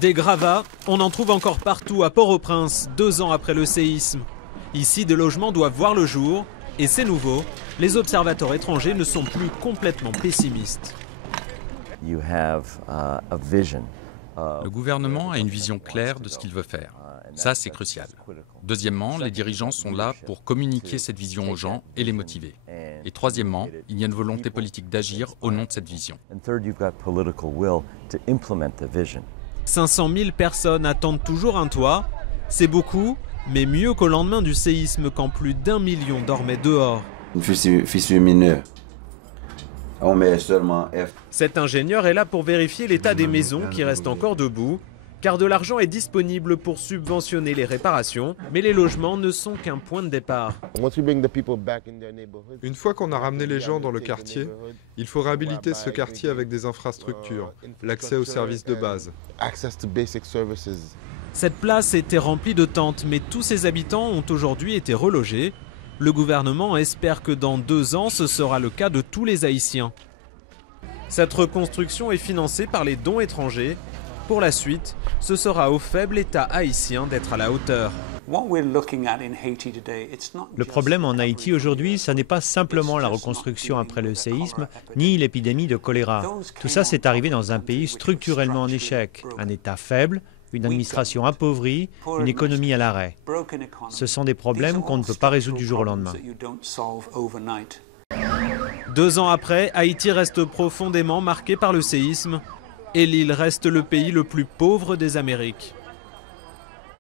Des gravats, on en trouve encore partout à Port-au-Prince, 2 ans après le séisme. Ici, des logements doivent voir le jour, et c'est nouveau, les observateurs étrangers ne sont plus complètement pessimistes. Le gouvernement a une vision claire de ce qu'il veut faire. Ça, c'est crucial. Deuxièmement, les dirigeants sont là pour communiquer cette vision aux gens et les motiver. Et troisièmement, il y a une volonté politique d'agir au nom de cette vision. 500 000 personnes attendent toujours un toit. C'est beaucoup, mais mieux qu'au lendemain du séisme quand plus d'1 million dormaient dehors. Une fissure mineure. On met seulement F. Cet ingénieur est là pour vérifier l'état des maisons qui restent encore debout, car de l'argent est disponible pour subventionner les réparations, mais les logements ne sont qu'un point de départ. Une fois qu'on a ramené les gens dans le quartier, il faut réhabiliter ce quartier avec des infrastructures, l'accès aux services de base. Cette place était remplie de tentes, mais tous ses habitants ont aujourd'hui été relogés. Le gouvernement espère que dans 2 ans, ce sera le cas de tous les Haïtiens. Cette reconstruction est financée par les dons étrangers. Pour la suite, ce sera au faible État haïtien d'être à la hauteur. Le problème en Haïti aujourd'hui, ce n'est pas simplement la reconstruction après le séisme, ni l'épidémie de choléra. Tout ça, c'est arrivé dans un pays structurellement en échec, un État faible, une administration appauvrie, une économie à l'arrêt. Ce sont des problèmes qu'on ne peut pas résoudre du jour au lendemain. 2 ans après, Haïti reste profondément marqué par le séisme et l'île reste le pays le plus pauvre des Amériques.